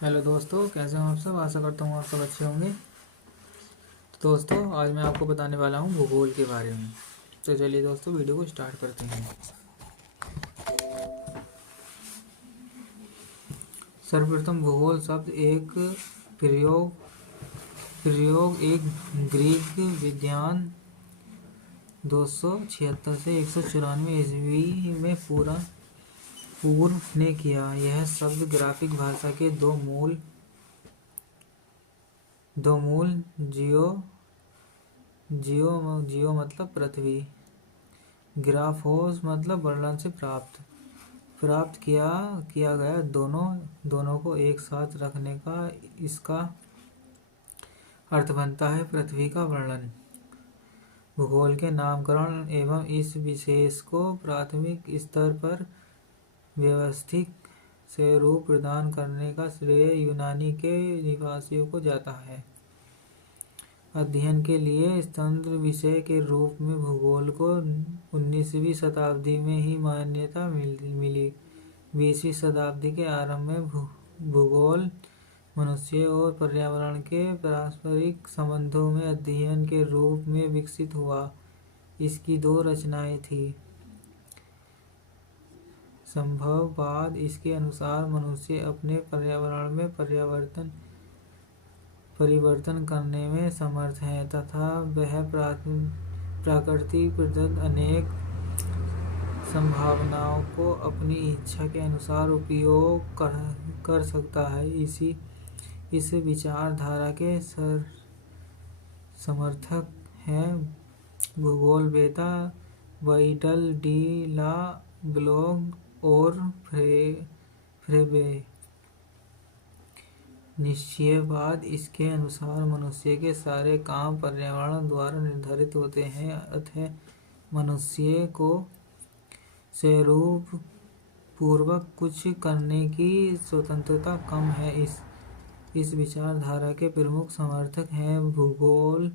Hello दोस्तों, कैसे हो आप सब। आशा करता हूँ आप सब अच्छे होंगे। तो दोस्तों, आज मैं आपको बताने वाला हूँ भूगोल के बारे में। तो चलिए दोस्तों, वीडियो को स्टार्ट करते हैं। सर्वप्रथम भूगोल शब्द एक प्रयोग प्रयोग एक ग्रीक विद्वान 276 से 194 ईस्वी में पूर्व ने किया। यह शब्द ग्राफिक भाषा के दो मूल जियो मतलब पृथ्वी, ग्राफोस मतलब वर्णन से प्राप्त किया गया दोनों को एक साथ रखने का इसका अर्थ बनता है पृथ्वी का वर्णन। भूगोल के नामकरण एवं इस विशेष को प्राथमिक स्तर पर व्यवस्थित से रूप प्रदान करने का श्रेय यूनानी के निवासियों को जाता है। अध्ययन के लिए स्वतंत्र विषय के रूप में भूगोल को 19वीं शताब्दी में ही मान्यता मिली। 20वीं शताब्दी के आरंभ में भूगोल मनुष्य और पर्यावरण के पारस्परिक संबंधों में अध्ययन के रूप में विकसित हुआ। इसकी दो रचनाएं थी। संभववाद, इसके अनुसार मनुष्य अपने पर्यावरण में परिवर्तन करने में समर्थ है तथा वह प्रकृति प्रदत्त अनेक संभावनाओं को अपनी इच्छा के अनुसार उपयोग कर सकता है। इस विचारधारा के समर्थक हैं भूगोलवेत्ता वाइटल डी ला ब्लॉग और फ्रेबे। निश्चयवाद, इसके अनुसार मनुष्य के सारे काम पर्यावरण द्वारा निर्धारित होते हैं, अतः मनुष्य को स्वरूप पूर्वक कुछ करने की स्वतंत्रता कम है। इस विचारधारा के प्रमुख समर्थक हैं भूगोल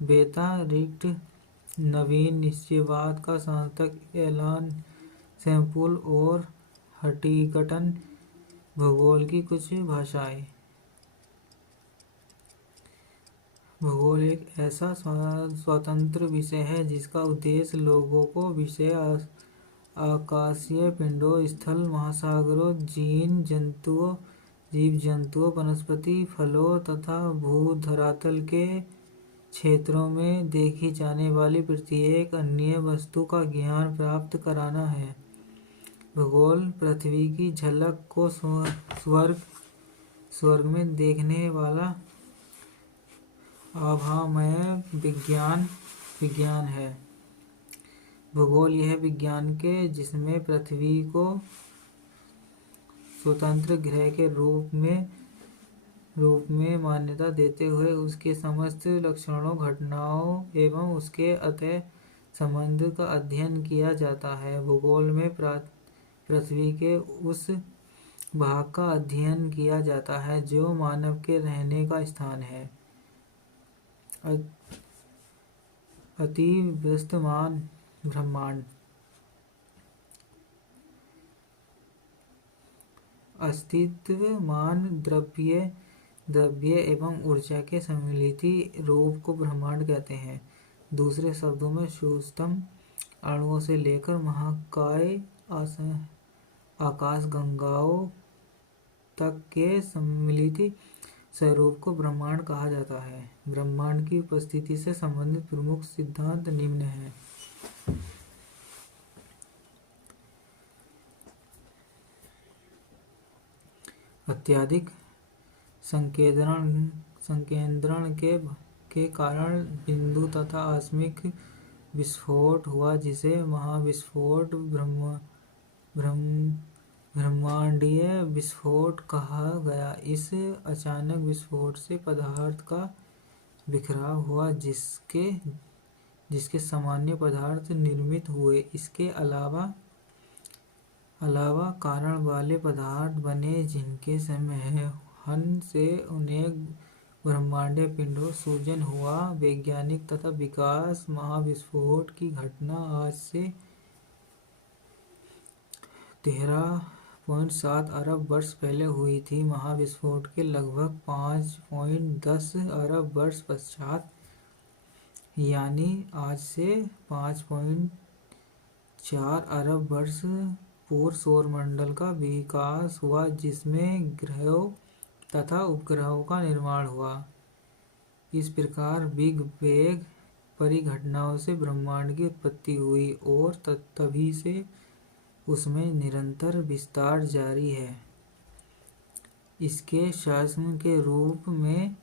वेत्ता रिचर्ड नवीन निश्चयवाद का समर्थक एलन सैम्पुल और हंटिंगटन। भूगोल की कुछ भाषाएं। भूगोल एक ऐसा स्वतंत्र विषय है जिसका उद्देश्य लोगों को विषय आकाशीय पिंडों, स्थल, महासागरों, जीव जंतुओं, वनस्पति, फलों तथा भूधरातल के क्षेत्रों में देखी जाने वाली प्रत्येक अन्य वस्तु का ज्ञान प्राप्त कराना है। भूगोल पृथ्वी की झलक को स्वर्ग में देखने वाला आभामय विज्ञान है। भूगोल यह विज्ञान के जिसमें पृथ्वी को स्वतंत्र ग्रह के रूप में मान्यता देते हुए उसके समस्त लक्षणों, घटनाओं एवं उसके अंतः संबंध का अध्ययन किया जाता है। भूगोल में पृथ्वी के उस भाग का अध्ययन किया जाता है जो मानव के रहने का स्थान है। अति विस्तृत ब्रह्मांड, अस्तित्वमान द्रव्य एवं ऊर्जा के सम्मिलित रूप को ब्रह्मांड कहते हैं। दूसरे शब्दों में सूक्ष्म अणुओं से लेकर महाकाय आकाशगंगाओं तक के सम्मिलित स्वरूप को ब्रह्मांड कहा जाता है। ब्रह्मांड की उपस्थिति से संबंधित प्रमुख सिद्धांत निम्न हैं। अत्यधिक संकेंद्रण के कारण बिंदु तथा आकस्मिक विस्फोट हुआ जिसे महाविस्फोट, ब्रह्मांडीय विस्फोट कहा गया। इस अचानक विस्फोट से पदार्थ का बिखराव हुआ जिसके सामान्य पदार्थ निर्मित हुए। इसके अलावा कारण वाले पदार्थ बने जिनके संवहन से अनेक ब्रह्मांडीय पिंडों सूजन हुआ। वैज्ञानिक तथा विकास महाविस्फोट की घटना आज से 13.5 5.7 अरब वर्ष पहले हुई थी। महाविस्फोट के लगभग 5.10 अरब वर्ष पश्चात, यानी आज से 5.4 अरब वर्ष पूर्व सौरमंडल का विकास हुआ, जिसमें ग्रहों तथा उपग्रहों का निर्माण हुआ। इस प्रकार बिग बैंग परिघटनाओं से ब्रह्मांड की उत्पत्ति हुई और तभी से उसमें निरंतर विस्तार जारी है। इसके शासन के रूप में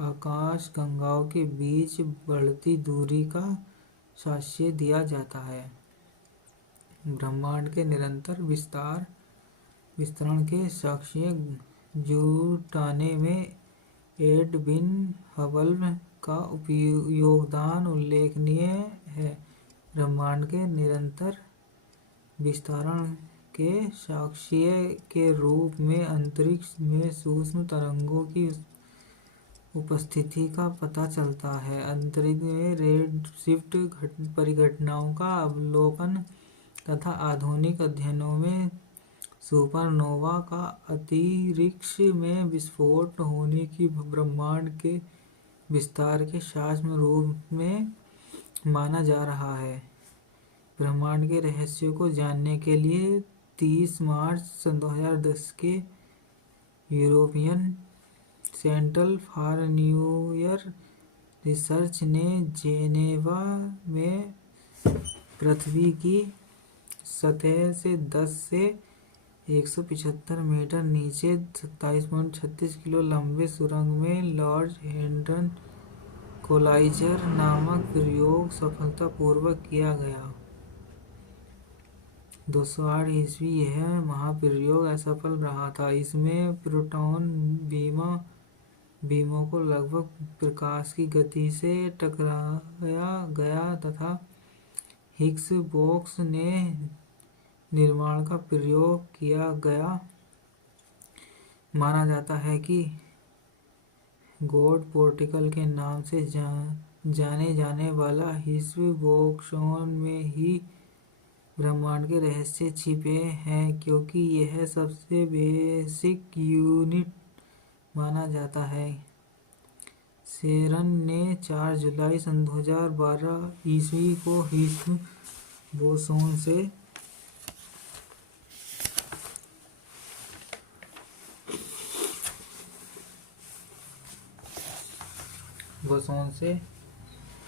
आकाश गंगाओं के बीच बढ़ती दूरी का साक्ष्य दिया जाता है। ब्रह्मांड के निरंतर विस्तरण के साक्ष्य जुटाने में एडविन हबल का योगदान उल्लेखनीय है। ब्रह्मांड के निरंतर विस्तारण के साक्ष्य के रूप में अंतरिक्ष में सूक्ष्म तरंगों की उपस्थिति का पता चलता है। अंतरिक्ष में रेडशिफ्ट परिघटनाओं का अवलोकन तथा आधुनिक अध्ययनों में सुपरनोवा का अंतरिक्ष में विस्फोट होने की ब्रह्मांड के विस्तार के साक्ष्य रूप में माना जा रहा है। ब्रह्मांड के रहस्यों को जानने के लिए 30 मार्च 2010 के European centre for nuclear research ने जेनेवा में पृथ्वी की सतह से 10 से 175 मीटर नीचे 27.36 किलो लंबे सुरंग में लार्ज हैड्रन कोलाइजर नामक प्रयोग सफलतापूर्वक किया गया। 208 ईस्वी यह महाप्रयोग असफल रहा था। इसमें प्रोटॉन बीमों को लगभग प्रकाश की गति से टकराया गया तथा हिग्स बोसॉन ने निर्माण का प्रयोग किया गया। माना जाता है कि गॉड पार्टिकल के नाम से जाने जाने वाला हिग्स बोसॉन में ही ब्रह्मांड के रहस्य छिपे हैं, क्योंकि यह सबसे बेसिक यूनिट माना जाता है। सेरन ने 4 जुलाई 2012 ईस्वी को हिग्स बोसॉन से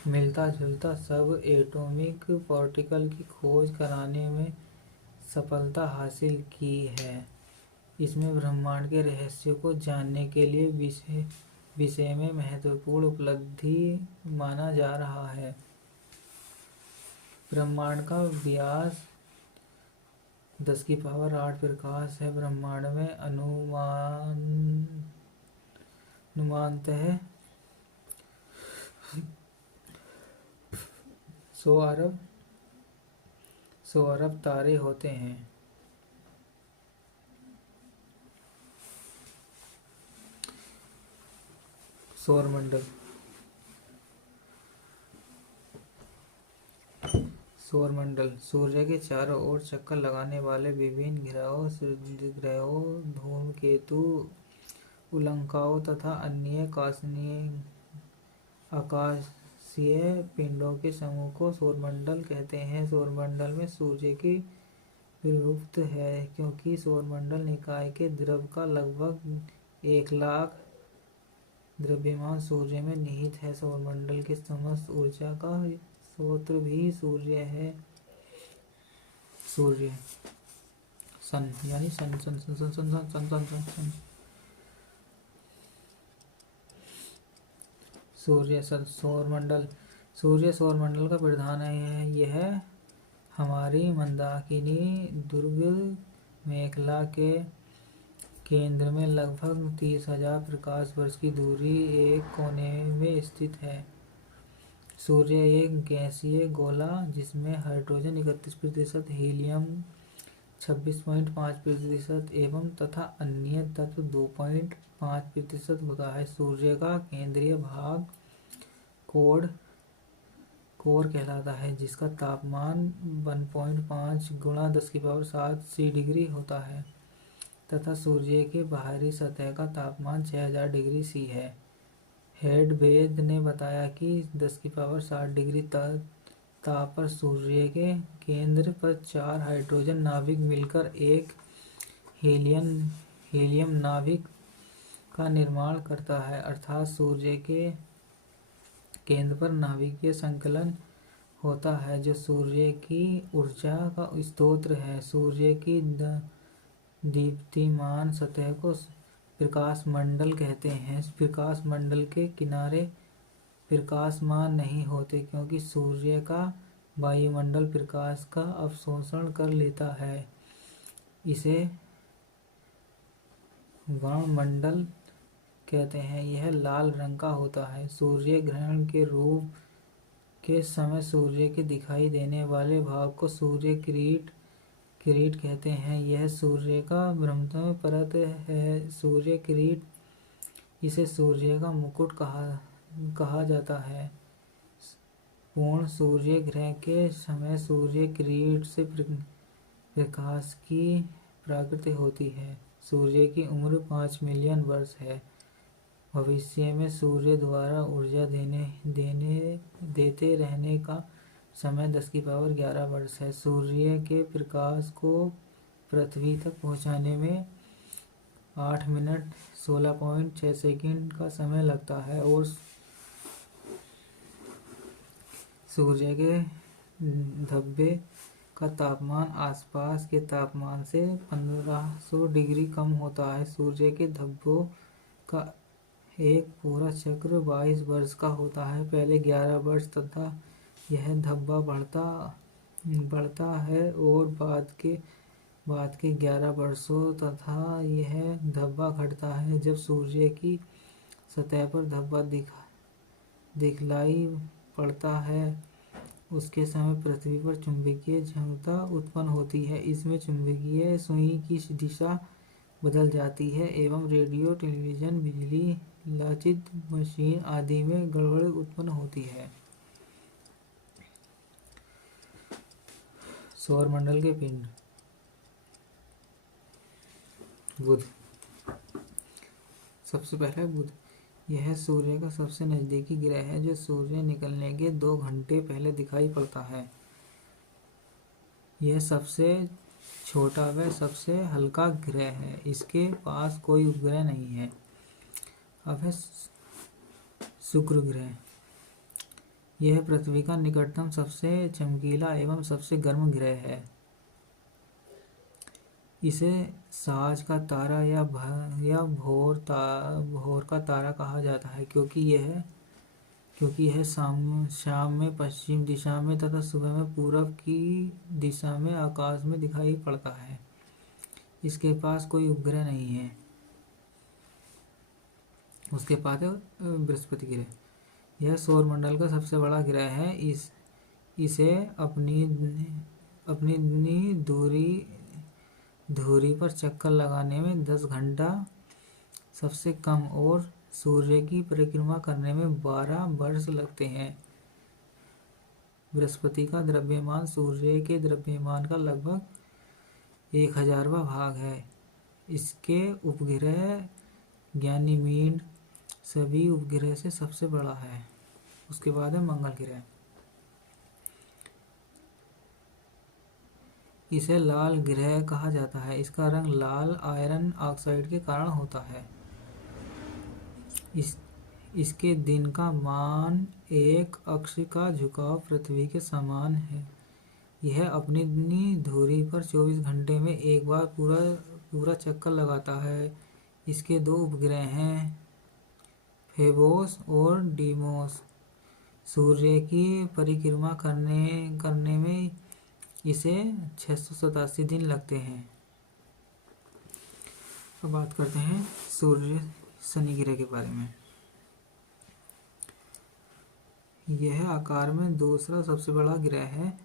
मिलता जुलता सब एटॉमिक पार्टिकल की खोज कराने में सफलता हासिल की है। इसमें ब्रह्मांड के रहस्यों को जानने के लिए विषय में महत्वपूर्ण उपलब्धि माना जा रहा है। ब्रह्मांड का व्यास 10⁸ प्रकाश है। ब्रह्मांड में अनुमानतः 100 अरब तारे होते हैं। सौरमंडल सूर्य के चारों ओर चक्कर लगाने वाले विभिन्न ग्रहों, सूर्यग्रहों, धूमकेतु, उल्काओं तथा अन्य आकाशीय पिंडों के समूह को सौरमंडल कहते हैं। सौरमंडल में सूर्य की प्रभुत्व है, क्योंकि सौरमंडल निकाय के द्रव्य का लगभग 1 लाख द्रव्यमान सूर्य में निहित है। सौरमंडल की समस्त ऊर्जा का स्रोत भी सूर्य है। सन सूर्य सौरमंडल का प्रधान है। यह हमारी मंदाकिनी दुर्ग मेखला के केंद्र में लगभग 30,000 प्रकाश वर्ष की दूरी एक कोने में स्थित है। सूर्य एक गैसीय गोला जिसमें हाइड्रोजन 31%, हीलियम 26.5% एवं तथा अन्य तत्व 2.5% होता है। सूर्य का केंद्रीय भाग कोण कोर कहलाता है, जिसका तापमान 1.5 गुणा 10⁷ C डिग्री होता है तथा सूर्य के बाहरी सतह का तापमान 6000 डिग्री C है। हेडवेद ने बताया कि 10⁷ डिग्री ताप पर सूर्य के केंद्र पर 4 हाइड्रोजन नाभिक मिलकर एक हीलियम नाभिक का निर्माण करता है, अर्थात सूर्य के केंद्र पर नाभिकीय संकलन होता है जो सूर्य की ऊर्जा का स्रोत है। सूर्य की दीप्तिमान सतह को प्रकाश मंडल कहते हैं। प्रकाश मंडल के किनारे प्रकाशमान नहीं होते क्योंकि सूर्य का वायुमंडल प्रकाश का अवशोषण कर लेता है। इसे वर्णमंडल कहते हैं। यह लाल रंग का होता है। सूर्य ग्रहण के रूप के समय सूर्य के दिखाई देने वाले भाग को सूर्य किरीट कहते हैं। यह सूर्य का भ्रमण परत है। सूर्य किरीट, इसे सूर्य का मुकुट कहा जाता है। पूर्ण सूर्य ग्रहण के समय सूर्य किरीट से प्रकाश की प्राकृति होती है। सूर्य की उम्र 5 मिलियन वर्ष है। भविष्य में सूर्य द्वारा ऊर्जा देते रहने का समय 10⁻11 वर्ष है। सूर्य के प्रकाश को पृथ्वी तक पहुंचाने में 8 मिनट 16.6 सेकंड का समय लगता है और सूर्य के धब्बे का तापमान आसपास के तापमान से 1500 डिग्री कम होता है। सूर्य के धब्बों का एक पूरा चक्र 22 वर्ष का होता है। पहले 11 वर्ष तथा यह धब्बा बढ़ता है और बाद के 11 वर्षों तथा यह धब्बा घटता है। जब सूर्य की सतह पर धब्बा दिखलाई पड़ता है उसके समय पृथ्वी पर चुंबकीय क्षमता उत्पन्न होती है। इसमें चुंबकीय सुई की दिशा बदल जाती है एवं रेडियो, टेलीविजन, बिजली, लाचित मशीन आदि में गड़बड़ी उत्पन्न होती है। सौरमंडल के पिंड। बुध। सबसे पहले बुध। यह सूर्य का सबसे नजदीकी ग्रह है जो सूर्य निकलने के 2 घंटे पहले दिखाई पड़ता है। यह सबसे छोटा व सबसे हल्का ग्रह है। इसके पास कोई उपग्रह नहीं है। अब है शुक्र ग्रह। यह पृथ्वी का निकटतम सबसे चमकीला एवं सबसे गर्म ग्रह है। इसे साज का तारा या भोर का तारा कहा जाता है क्योंकि यह शाम में पश्चिम दिशा में तथा सुबह में पूरब की दिशा में आकाश में दिखाई पड़ता है। इसके पास कोई उपग्रह नहीं है। उसके बाद है बृहस्पति ग्रह। यह सौरमंडल का सबसे बड़ा ग्रह है। इसे अपनी धुरी पर चक्कर लगाने में 10 घंटा सबसे कम और सूर्य की परिक्रमा करने में 12 वर्ष लगते हैं। बृहस्पति का द्रव्यमान सूर्य के द्रव्यमान का लगभग 1000वां भाग है। इसके उपग्रह गैनीमीड सभी उपग्रह से सबसे बड़ा है। उसके बाद है मंगल ग्रह। इसे लाल ग्रह कहा जाता है। इसका रंग लाल आयरन ऑक्साइड के कारण होता है। इसके दिन का मान एक अक्ष का झुकाव पृथ्वी के समान है। यह अपनी धुरी पर 24 घंटे में एक बार पूरा चक्कर लगाता है। इसके 2 उपग्रह हैं, फेबोस और डीमोस। सूर्य की परिक्रमा करने में इसे 687 दिन लगते हैं। अब बात करते हैं शनि ग्रह के बारे में। यह आकार में दूसरा सबसे बड़ा ग्रह है।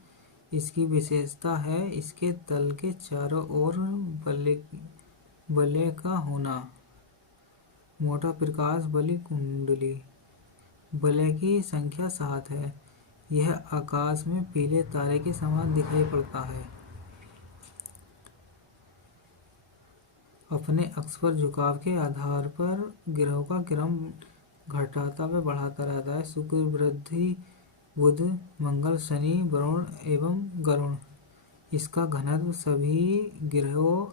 इसकी विशेषता है इसके तल के चारों ओर वलय का होना। मोटा प्रकाश वलय कुंडली। वलय की संख्या 7 है। यह आकाश में पीले तारे के समान दिखाई पड़ता है। अपने अक्ष पर झुकाव के आधार पर ग्रहों का क्रम घटाता व बढ़ाता रहता है। शुक्र, बृहस्पति, बुध, मंगल, शनि, वरुण एवं गरुण। इसका घनत्व सभी ग्रहों